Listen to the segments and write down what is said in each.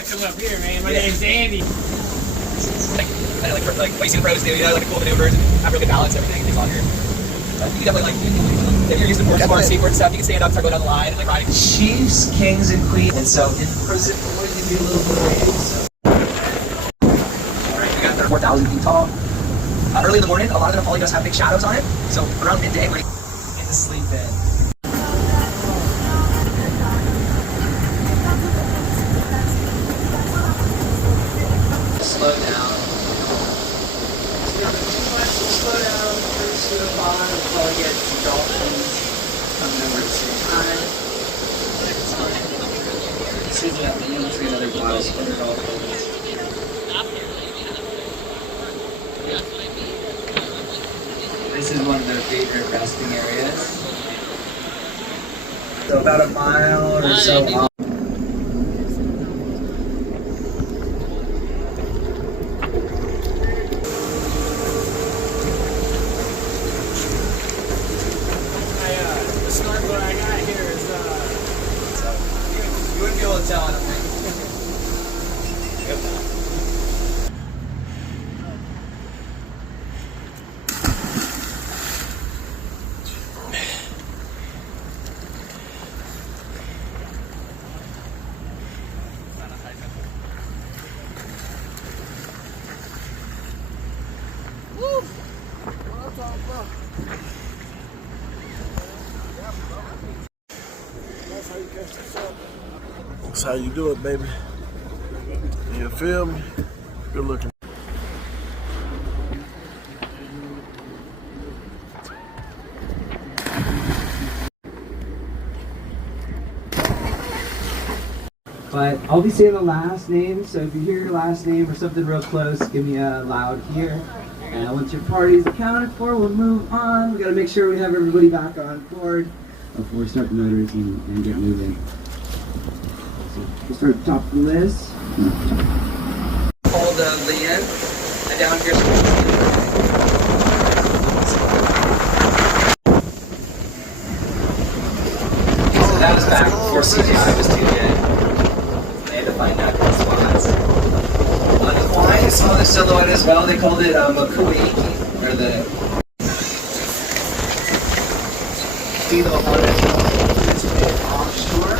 gotta come up here, man. My name's Andy. I know, like what you see the pros do, you know, like cool maneuvers and have really good balance, everything, things on here. You can definitely, like, if you're used to more sport skateboard stuff, you can stand up, start going down the line, and like riding. Chiefs, kings, and queens. And so in prison, we're going to do a little bit of waiting. So. Alright, we got 4,000 feet tall. Early in the morning, a lot of the Napali does have big shadows on it, so around midday, we're Get to sleep in. Slow down. Slow down, cruise to the pond, we'll probably get some dolphins. Come number 2 time. See that, you know, 3 other miles for the dolphins. This is one of their favorite resting areas. So about a mile or so off. The snorkel I got here is, You wouldn't be able to tell, I don't think. That's how you do it, baby. You feel me? Good looking. But I'll be saying the last name, so if you hear your last name or something real close, give me a loud here. And once your party's accounted for, we'll move on. We gotta make sure we have everybody back on board before we start the motors and get moving. So we'll start at the top of the list. Hold the end and down here. So that was back before CGI was too good. They had to find out good spots. On Kauai, I saw the silhouette as well. They called it Kauai, or the. See the one that's offshore.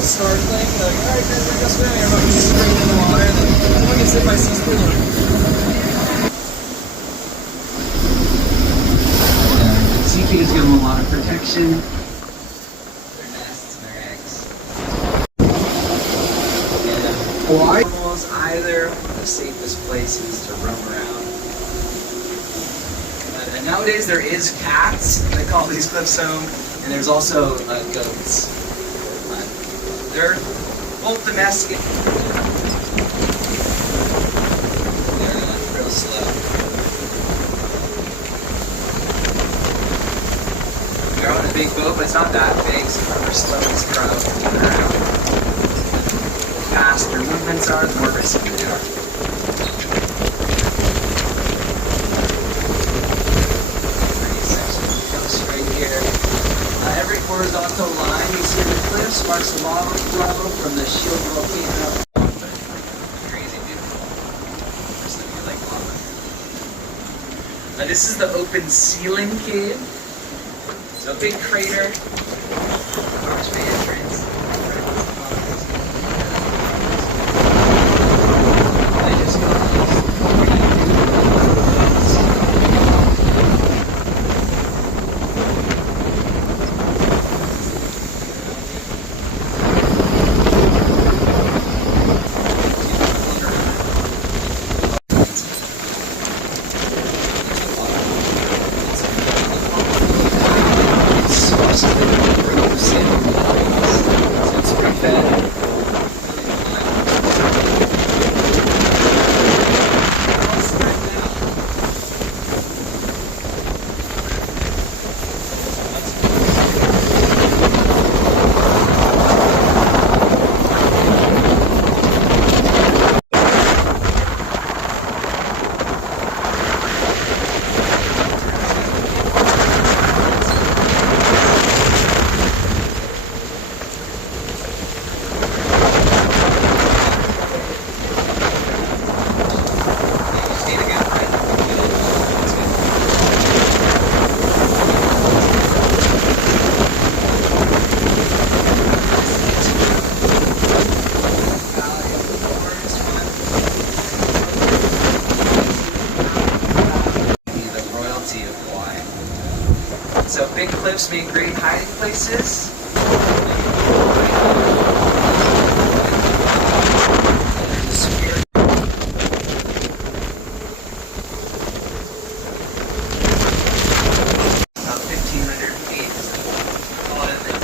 Snorkeling, like, alright guys, we're just swimming, everyone can just spring in the water, and then everyone gets hit by sea spring. Sea feeders give them a lot of protection. Their nests and their eggs. And Kauai is either one of the safest places to roam around. And nowadays there is cats, they call these cliffs home, and there's also goats. They're both domestic. They're real slow. They're on a big boat, but it's not that big, so they're slow as crow. The faster their movements are, the more risky they are. Pretty section of the coast right here. Every horizontal line you see in the cliffs marks the lava flow from the shield volcano. Crazy beautiful. Just looking like lava. This is the open ceiling cave. So a big crater. Archway entrance. They just got places. About 1,500 feet. All in the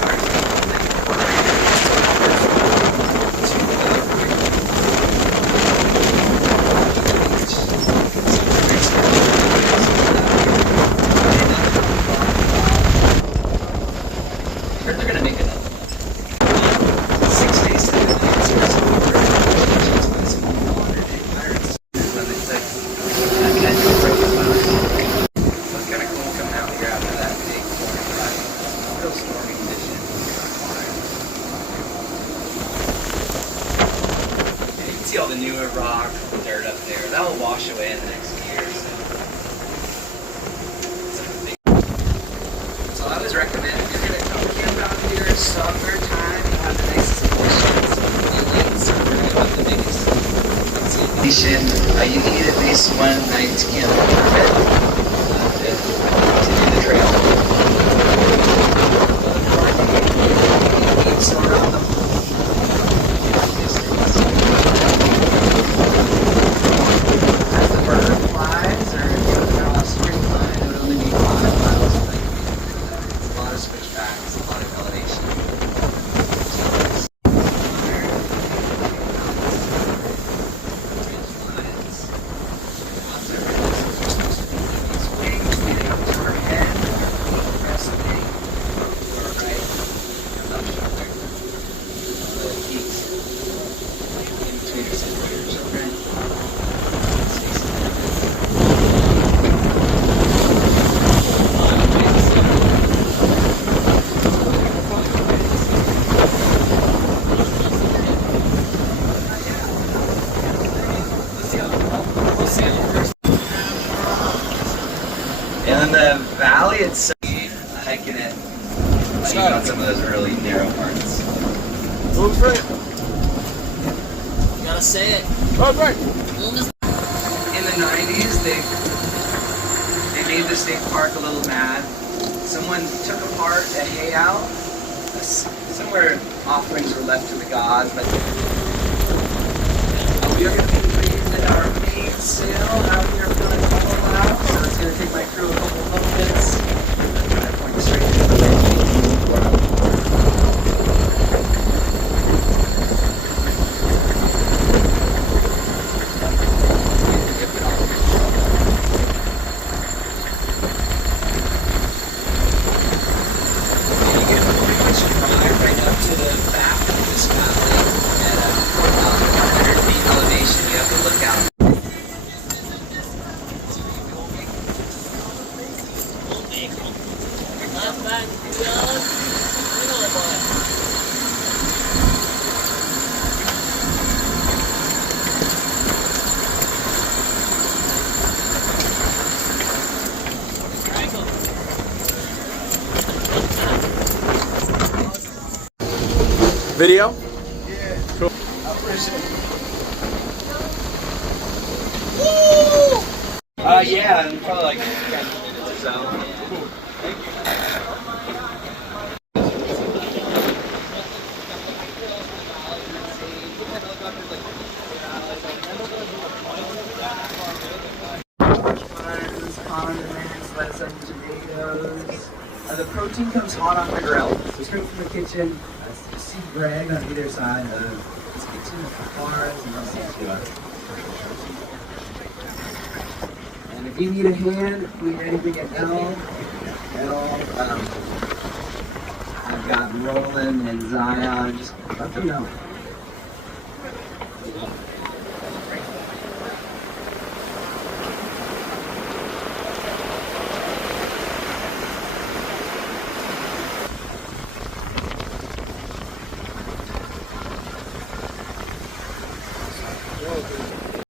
they're gonna make it up. 6 days to the next It's kind of cool coming out here after that big morning ride. Real stormy conditions. And you can see all the newer rock, dirt up there. That'll wash away in the next few years. So I always recommend if you're gonna come camp out here, summertime, you have the nicest conditions. The lakes are really about the biggest. You need at least one night's camp permit to do the trail. So around the as the bird flies, or if you draw a straight line, it would only be 5 miles from Lake Mead. It's a lot of switchbacks, a lot of elevation. And then the valley itself, hiking it, hiking on some of those really narrow parts. Who's right? Gotta say it. Oh, right. In the 90s, they made the state park a little mad. Someone took apart a hay out, somewhere offerings were left to the gods, but we are going to be leaving our main sail out here for a couple of hours, so it's going to take my crew a couple of minutes. I'm going to point straight to the lake. Right up to the back of this valley at 4,100 feet elevation. You have to look out. Video? Yeah. Cool. Yeah, and probably like 10 minutes or so. Cool. Condiments, lettuce and tomatoes. The protein comes hot off the grill, so straight from the kitchen. You see bread on either side of this kitchen with the bars and those things to us. And if you need a hand, if you need anything at all, I've got Roland and Zion, just let them know.